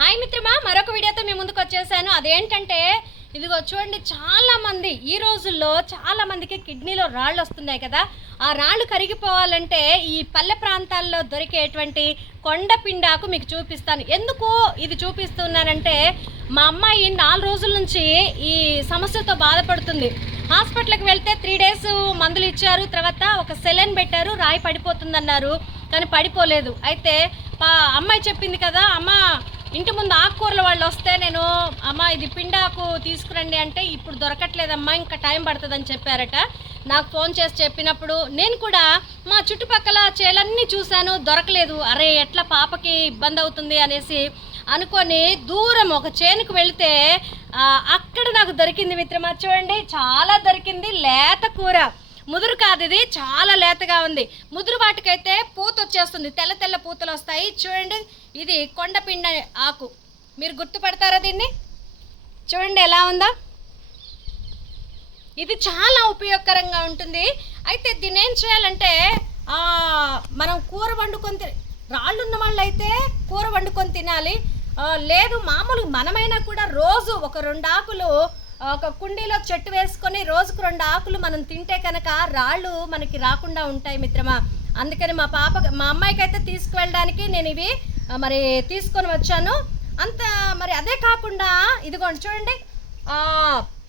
Hi మిత్రమా మరొక వీడియోతో మీ ముందుకు వచ్చేసాను. అదేంటంటే ఇదిగో చూడండి చాలామంది ఈ రోజుల్లో చాలామందికి కిడ్నీలో రాళ్ళు వస్తున్నాయి కదా. ఆ రాళ్ళు కరిగిపోవాలంటే ఈ పల్లె ప్రాంతాల్లో దొరికేటువంటి కొండ పిండాకు మీకు చూపిస్తాను. ఎందుకు ఇది చూపిస్తున్నానంటే మా అమ్మాయి నాలుగు రోజుల నుంచి ఈ సమస్యతో బాధపడుతుంది. హాస్పిటల్కి వెళ్తే త్రీ డేస్ మందులు ఇచ్చారు తర్వాత ఒక సెలైన్ పెట్టారు రాయి పడిపోతుందన్నారు కానీ పడిపోలేదు. అయితే పా అమ్మాయి చెప్పింది కదా అమ్మ ఇంటి ముందు ఆకుకూరల వాళ్ళు వస్తే నేను అమ్మ ఇది పిండాకు తీసుకురండి అంటే ఇప్పుడు దొరకట్లేదమ్మా ఇంకా టైం పడుతుందని చెప్పారట. నాకు ఫోన్ చేసి చెప్పినప్పుడు నేను కూడా మా చుట్టుపక్కల చేలన్నీ చూశాను దొరకలేదు. అరే ఎట్లా పాపకి ఇబ్బంది అవుతుంది? అనేసి అనుకొని దూరం ఒక చేనుకు వెళితే అక్కడ నాకు దొరికింది మిత్రమా చూడండి చాలా దొరికింది లేత కూర. ముదురు కాదు ఇది చాలా లేతగా ఉంది. ముదురు వాటికైతే పూత వచ్చేస్తుంది తెల్ల తెల్ల పూతలు వస్తాయి చూడండి. ఇది కొండపిండ ఆకు. మీరు గుర్తుపడతారా దీన్ని? చూడండి ఎలా ఉందా. ఇది చాలా ఉపయోగకరంగా ఉంటుంది. అయితే దీన్ని ఏం చేయాలంటే మనం కూర వండుకొని రాళ్ళు ఉన్న వాళ్ళు అయితే కూర వండుకొని తినాలి. లేదు మామూలు మనమైనా కూడా రోజు ఒక రెండు ఆకులు ఒక కుండీలో చెట్టు వేసుకొని రోజుకు రెండు ఆకులు మనం తింటే కనుక రాళ్ళు మనకి రాకుండా ఉంటాయి మిత్రమా. అందుకని మా పాప మా అమ్మాయికి అయితే తీసుకువెళ్ళడానికి నేను ఇవి మరి తీసుకొని వచ్చాను. అంత మరి అదే కాకుండా ఇదిగోండి చూడండి.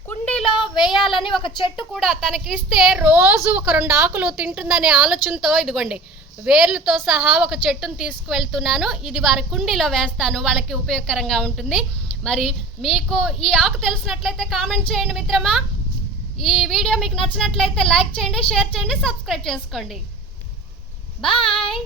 కుండీలో వేయాలని ఒక చెట్టు కూడా తనకి ఇస్తే రోజు ఒక రెండు ఆకులు తింటుందనే ఆలోచనతో ఇదిగోండి వేర్లతో సహా ఒక చెట్టును తీసుకువెళ్తున్నాను. ఇది వారి కుండీలో వేస్తాను వాళ్ళకి ఉపయోగకరంగా ఉంటుంది. మరి మీకు ఈ ఆకు తెలిసినట్లయితే కామెంట్ చేయండి మిత్రమా. ఈ వీడియో మీకు నచ్చినట్లయితే లైక్ చేయండి షేర్ చేయండి సబ్స్క్రైబ్ చేసుకోండి. బాయ్!